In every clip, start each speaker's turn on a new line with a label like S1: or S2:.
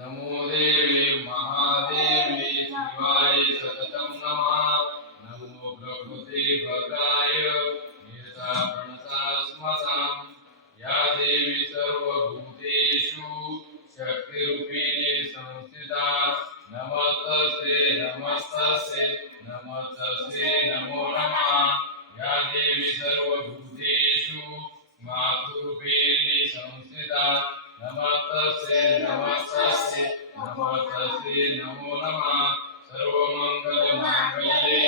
S1: नमो देवे महादेवे शिवाय सततं नमः नमो प्रकृते भद्राय निरता प्रणता स्मताम् या देवी सर्वभूतेषु शक्तिरूपिणी संस्थिता. नमस्तस्ते नमस्तस्ते नमस्तस्ते नमो नमः. या देवी सर्वभूतेषु मातृरूपिणी संस्थिता. नमस्तस्ते नमस्तस्ते नमस्तस्ते नमो नमः। सर्वमङ्गलमाङ्गल्ये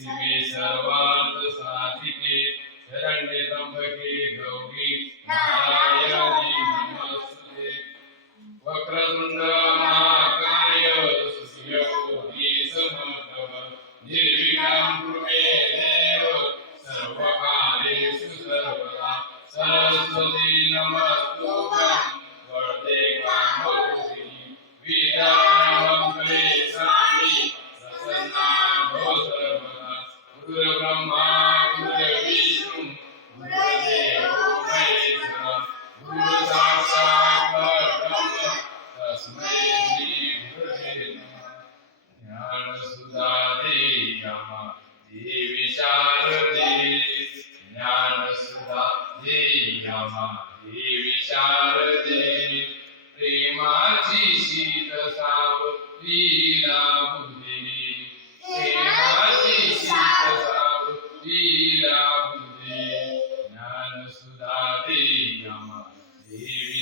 S1: शिवे सर्वार्थसाधिके शरण्ये त्र्यम्बके नमस्ते वक्रतुण्ड गुरुर्ब्रह्मा गुरुर्विष्णु गुरुर्देवो महेश्वरः गुरु साक्षात् परब्रह्म तस्मै श्री गुरवे नमः ज्ञानसुधादे यमा देवी शारदे ज्ञानसुधादे यमा देवी शारदे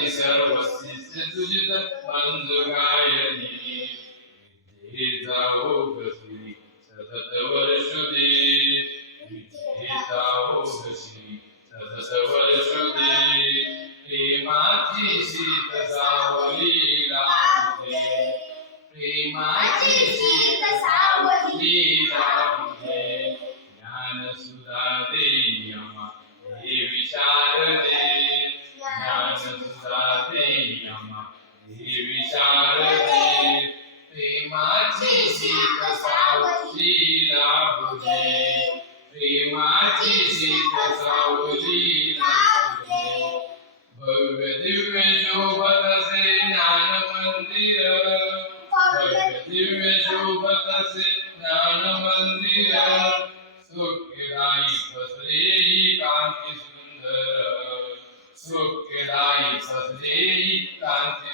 S1: करती सर्व शिष्य दुजित शारदे प्रेमाची शीत सावली ज्ञान मंदिर भव्य दिव्य शोभत सुंदर सुखदायी फसलेली कांती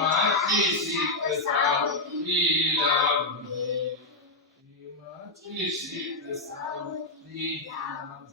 S1: Thank you.